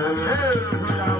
Hey, hey, hey, hey.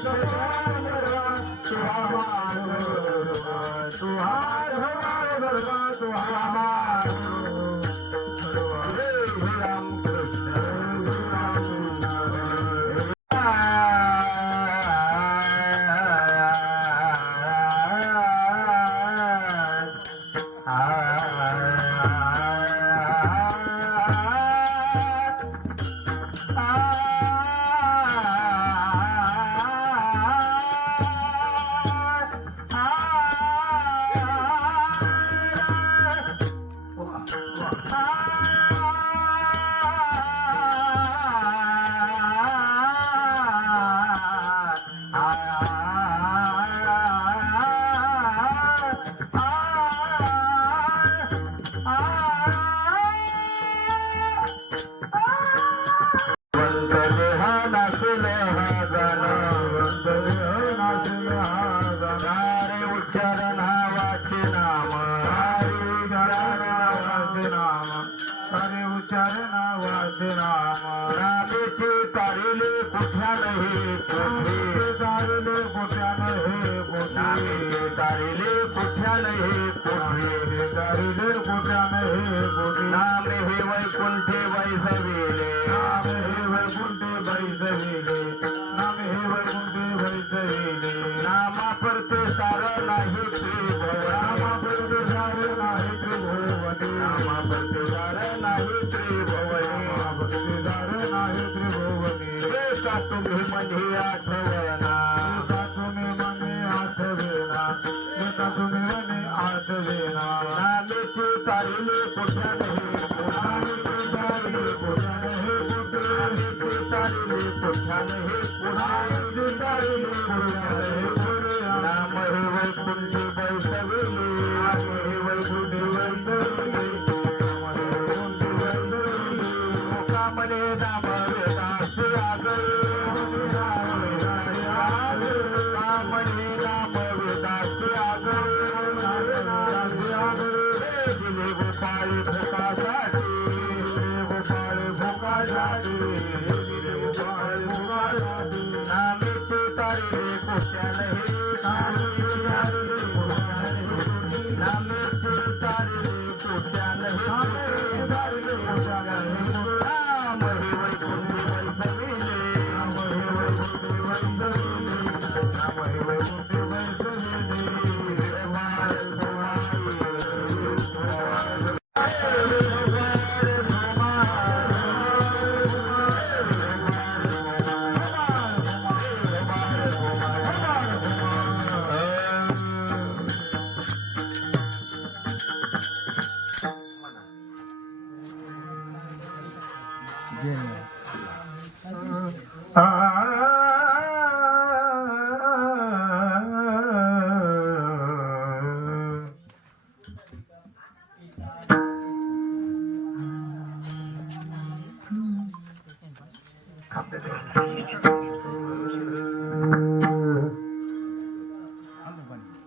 सुहा सुहा तारा वैजविले नाम हे वैमुंदी वैजविले नामा परते सार नाही त्रिभ नामा परते सार नाही त्रिभुवनी नामा परते सार नाही त्रिभुवनी नामा परते सार नाही त्रिभुवनी रे का तुम्ही मने आठवना का तुम्ही मने आठवेना का तुम्ही मने आठवेना नामे तू तारिले कुठे नाम हे वैकुंठ वैष्णवी नाम हे वैकुंठ वैष्णवी. ಮಸಾಲೆ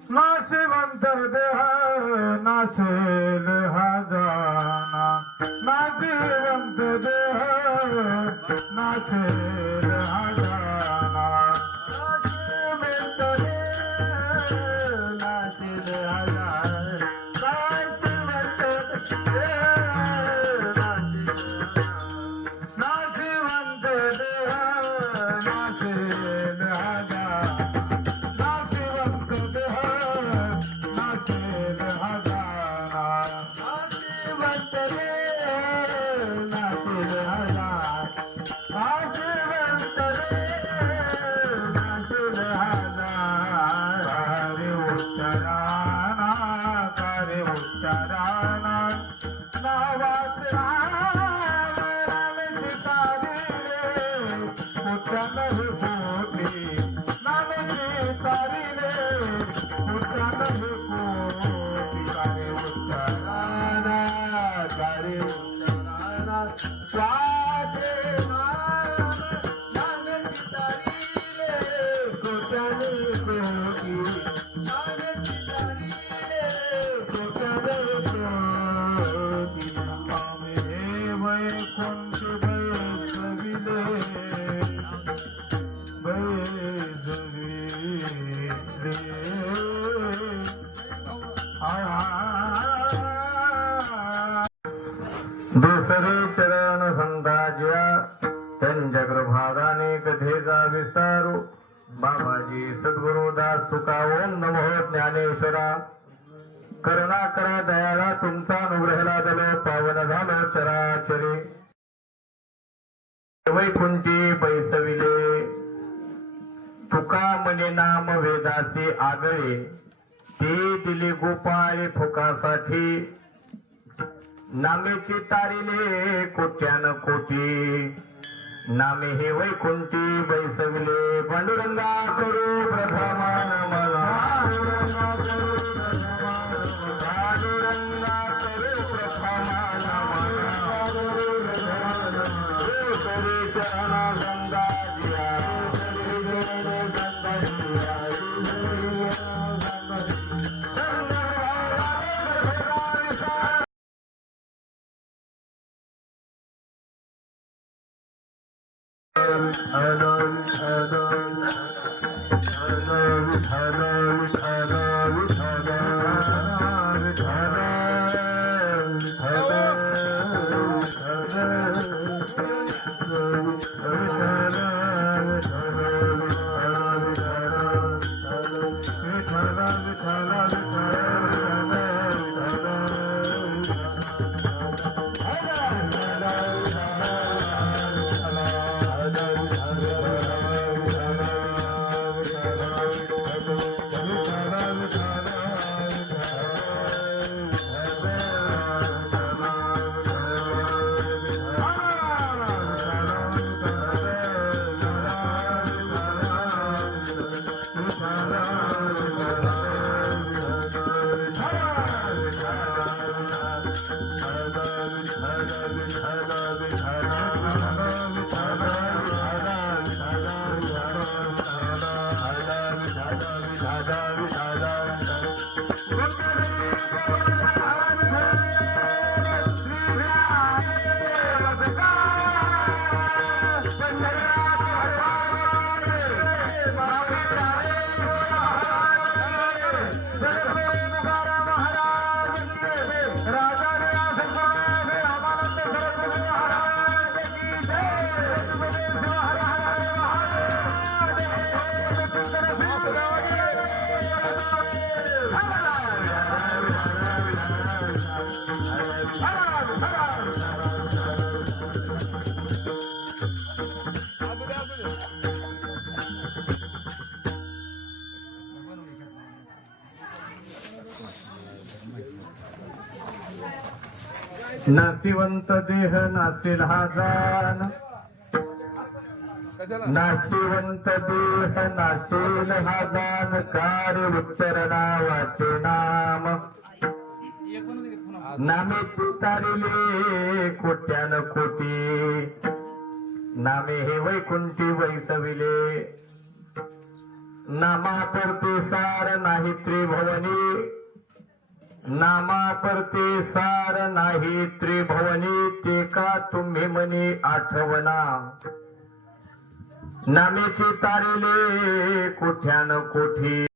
নাসিবন্তর দেহ নাসিল হাজানা। নাসিবন্ত দেহ নাসিল हो ज्ञानेश्वरा करुणा करा दयाला तुमचा अनुग्रहला झालो पावन झालो चराचरी. वैकुंठी बैसविले. तुका मने नाम वेदासे आगळे. ते दिले गोपाळ फुकासाठी. नामेची तारिले कोट्यान कोटी. नामे हे वैकुंठी बैसविले पांडुरंगा करू प्रथमा नमला नाशिवंत देह नाशिल हा जान नाशिवंत देह नाशिल हा कार्य उत्तर नावाचे नाम. नामे चितारिले कोट्यान कोटी. नामे हे वैकुंठी वैसविले. नामा परते सार नाही त्रिभुवनी. नामा परते सार नाही त्रिभुवनी ते का तुम्ही मनी आठवना नामेची तारिले कोठ्यान कोठी?